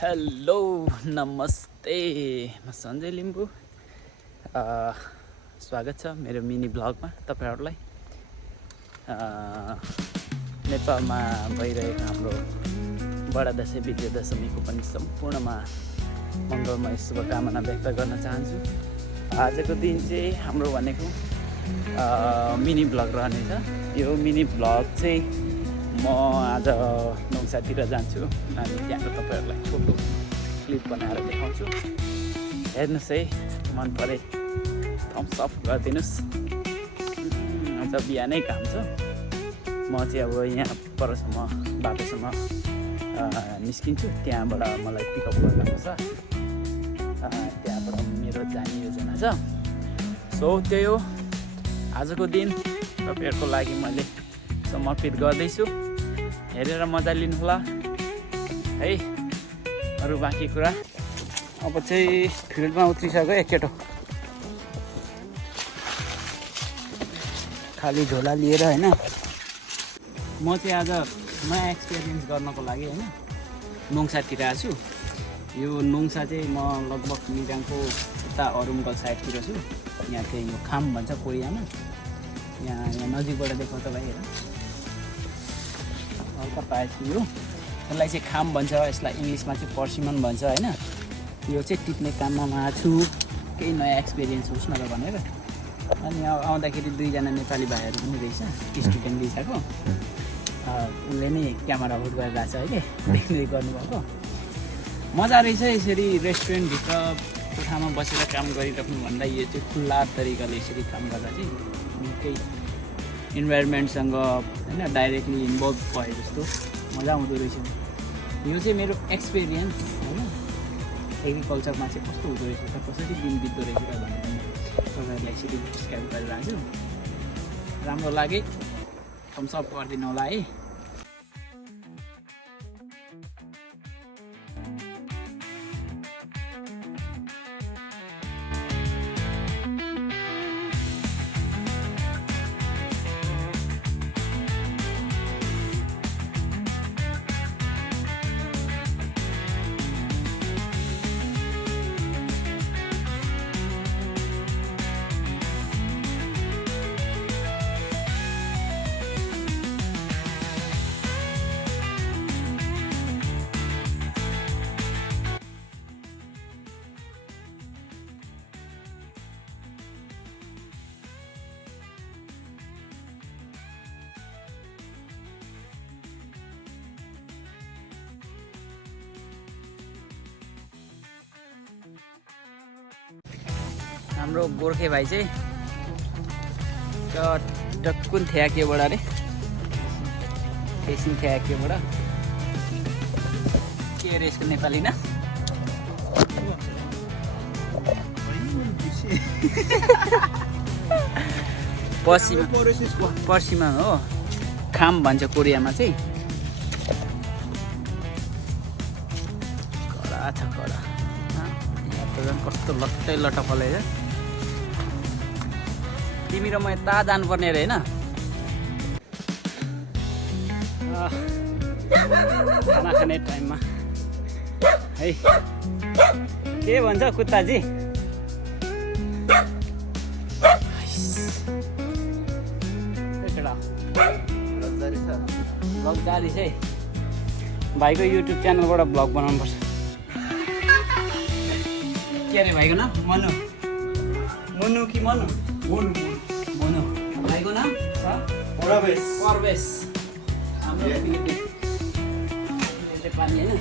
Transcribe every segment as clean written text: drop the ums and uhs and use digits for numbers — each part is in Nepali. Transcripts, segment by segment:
हेलो नमस्ते म सञ्जय लिम्बू स्वागत छ मेरो मिनी ब्लगमा तपाईहरुलाई नेपालमा भइरहेको हाम्रो बडा दशैं विजय दशमीको पनि सम्पूर्णमा मङ्गलमय शुभकामना व्यक्त गर्न चाहन्छु। आजको दिन चाहिँ हाम्रो भनेको मिनी ब्लग रहनेछ। यो मिनी ब्लग चाहिँ म आज नौसातिर जान्छु अनि त्यहाँको तपाईहरुलाई छोटो क्लिप बनाएर देखाउँछु। हेर्नुस् है, मन परे थम्स अप गरिदिनुस्। आज बिहानै काम छ। म चाहिँ अब यहाँ परसम्म बाटोसम्म निस्किन्छु, त्यहाँबाट मलाई पिकअप गर्नुपर्छ। त्यहाँबाट मेरो जाने योजना छ। सो त्यही हो, आजको दिन तपाईहरुको लागि मैले समर्पित गर्दैछु। हेरेर मजा लिनु होला है। अरु बाँकी कुरा अब चाहिँ फिल्डमा उत्रिसक्यो एकचोटो खाली झोला लिएर हैन। म चाहिँ आज नयाँ एक्सपिरियन्स गर्नको लागि हैन नोङसातिर आएको छु। यो नोङसा चाहिँ म लगभग मिराङको उता अरुमगल साइडतिर छु। यहाँ चाहिँ यो खाम भन्छ कोरियामा। यहाँ नजिकबाट देखाउँ त भाइ हेर, हल्का पाएछु। यो यसलाई चाहिँ खाम भन्छ, यसलाई इङ्ग्लिसमा चाहिँ पर्सिमन भन्छ हैन। यो चाहिँ टिप्ने काममा छु, केही नयाँ एक्सपिरियन्स होस् न त भनेर। अनि आउँदाखेरि दुईजना नेपाली भाइहरू पनि रहेछ, स्टुडेन्ट दिइसक्यो। उसले नै क्यामेरा हुट गरेर आएको छ है, देख्दै गर्नुभएको। मजा रहेछ यसरी रेस्टुरेन्टभित्र कोठामा बसेर काम गरिराख्नु भन्दा यो चाहिँ खुल्ला तरिकाले यसरी काम गर्दा चाहिँ निकै इन्भाइरोमेन्टसँग हैन डाइरेक्टली इन्भल्भ भए जस्तो मजा आउँदो रहेछ। यो चाहिँ मेरो एक्सपिरियन्स हैन एग्रिकल्चरमा चाहिँ कस्तो हुँदो रहेछ त, कसरी दिन बित्दो रहेछ भनेर तपाईँहरूलाई यसरी डिस्क्राइब गरिरहेको छु। राम्रो लागे थम्स अप गरिदिनु होला है। हाम्रो गोर्खे भाइ चाहिँ टक्कुन थ्याकेबाट अरे एकछिन थ्याकेबाट के अरे यसको नेपाली न पर्सिमा हो, खाम भन्छ कोरियामा चाहिँ। कडा छ कडा, यहाँ त झन् कस्तो लट्टै लटपले छ। तिमी र म यता जानुपर्ने अरे होइन। खाना खाने टाइममा है के भन्छ कुत्ताजी? ब्लग जारी छ है। भाइको युट्युब च्यानलबाट ब्लग बनाउनुपर्छ। के अरे भाइको नाम? मनु। मनु कि मनु? मनु। मनु। भाइको नाम? परवेश। परवेश। हाम्रो फिलिपिन। यसले पानी हैन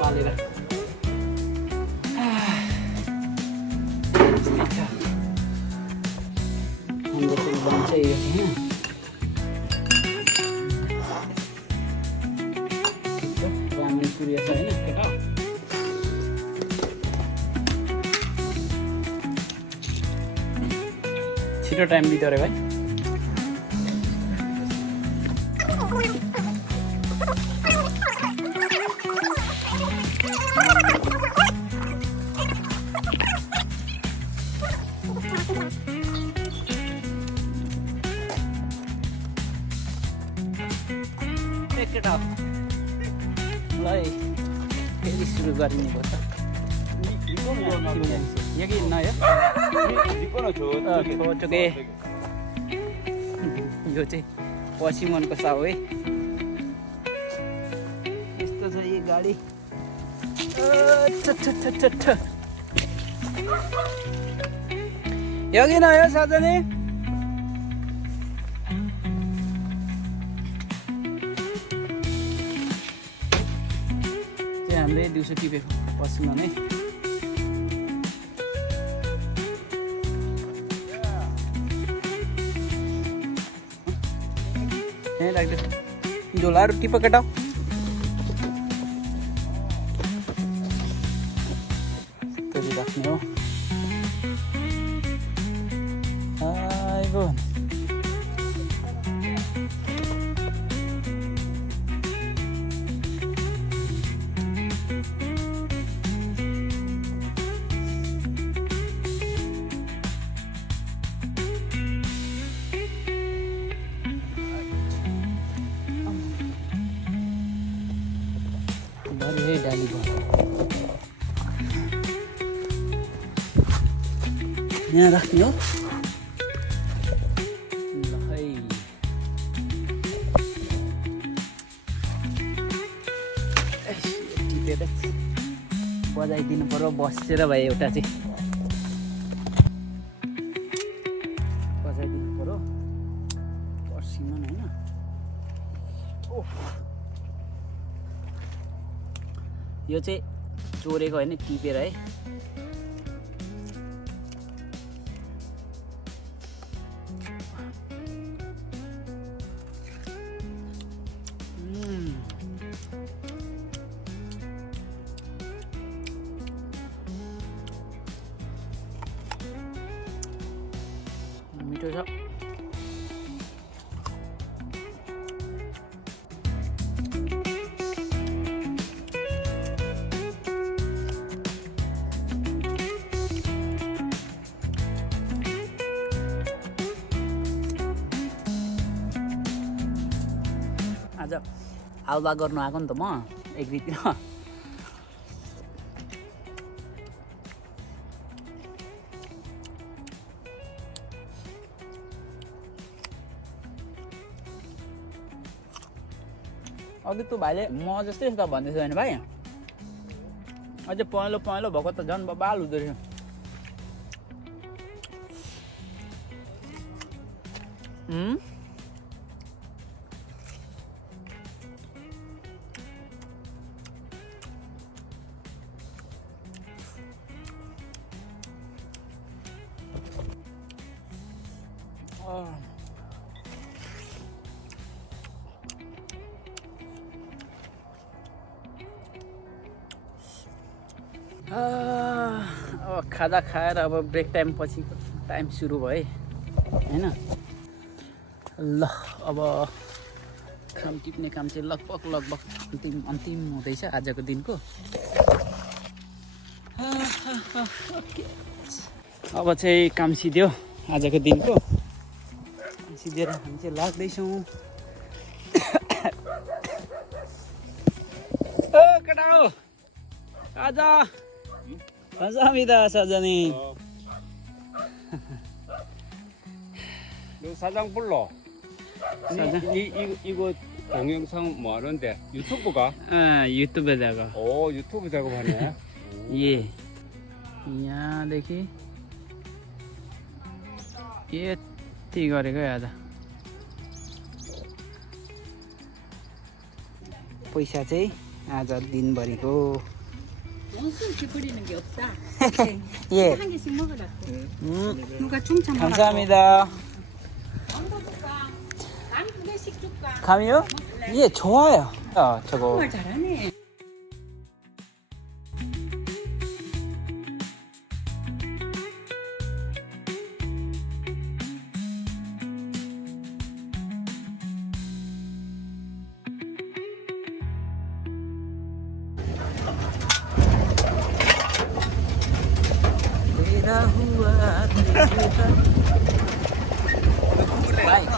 वालेर। हाम्रो चाहिँ बन्छ यो चाहिँ हैन। राम्रै पुरिया छ हैन केटा। छिटो टाइम बित्यो रे भाइ। Pick it up. Play. फेरि सुरु गरिने भयो त 여기 있나요? 이거는 저쪽에 यो चाहिँ पश्चिमको साउ है यस्तो छ यो गाडी 여기 나요 사장님? चाहिँ हामीले दिउँसो टिपेको पश्चिममा नै झोला टिप कटाओ तरी राख्ने हो आइगो डाली यहाँ राख्ने हो ल है टिपेर बजाइदिनु पर्यो बसेर भयो एउटा चाहिँ बजाइदिनु पर्यो पर्सिमा होइन यो चाहिँ चोरेको होइन टिपेर है मिठो छ आज हालबा गर्नु आएको नि त म एग्रीतिर अघि त भाइले म जस्तै त भन्दैछ होइन भाइ अझै पहेँलो पहेँलो भएको त झन् बाल हुँदो रहेछ अब खाजा खाएर अब ब्रेक टाइम पछि टाइम सुरु भयो हैन ल अब काम टिप्ने काम चाहिँ लगभग अन्तिम हुँदैछ आजको दिनको अब चाहिँ काम सिध्यो आजको दिनको सिधेर हामी चाहिँ लाग्दैछौँ ओ केटा हो आजा 감사합니다 사장님 너 사장 불러. 이거 동영상 뭐 하는데 유튜브가? 유튜브에다가 오 유튜브 작업하네. 예 यहाँदेखि यति गरेको आज पैसा चाहिँ आज दिनभरिको 뿌리는 게 없다. 예 한 개씩 먹으라고. 누가 충청 먹으라고. 감사합니다 엉거 줄까? 한 개씩 줄까? 감이요? 예 좋아요 저거 정말 잘하네. Baik.